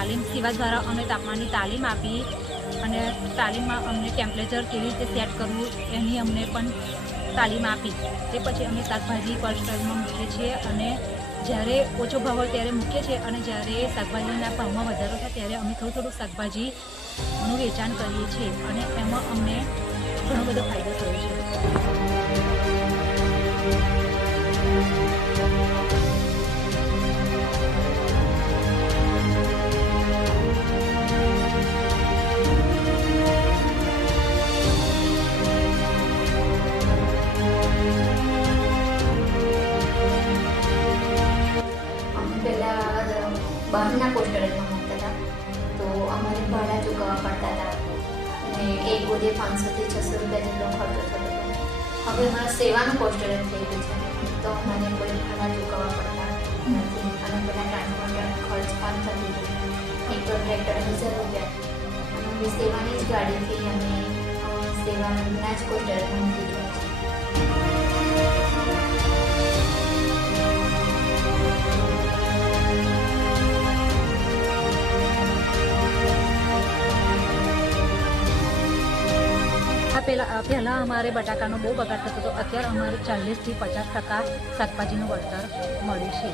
તાલીમ સેવા દ્વારા અમને તાપમાનની તાલીમ આપી અને તાલીમમાં અમને ટેમ્પરેચર કેવી રીતે સેટ કરવું એની અમને પણ તાલીમ આપી. તે પછી અમે શાકભાજી કોલ્ડ સ્ટોરેજમાં મૂકીએ છીએ અને જ્યારે ઓછો ભાવ હોય ત્યારે મૂકીએ છીએ અને જ્યારે શાકભાજીના ભાવમાં વધારો થાય ત્યારે અમે થોડું શાકભાજીનું વેચાણ કરીએ છીએ અને એમાં અમને ઘણો બધો ફાયદો થયો છે. બહારના પોસ્ટરેજમાં મૂકતા હતા તો અમારે ભાડા ચૂકવવા પડતા હતા અને એક બોધે 500 થી 600 રૂપિયા જેટલો ખર્ચો થતો હતો. હવે અમારા સેવાનું પોસ્ટરેજ થઈ ગયું છે તો અમારે કોઈ ભાડા ચૂકવવા પડતા નથી અને પેલા ટ્રાન્સપોર્ટર ખર્ચ પણ થતી હતી. એક તો ટ્રેક્ટર 1000 રૂપિયા અને સેવાની જ ગાડીથી અમે સેવાના જ પોસ્ટરેજમાં મૂકી દીધા છે. પહેલાં અમારે બટાકાનો બહુ બગાડ થતો હતો, અત્યારે અમારે 40 થી 50% શાકભાજીનું વળતર મળ્યું છે.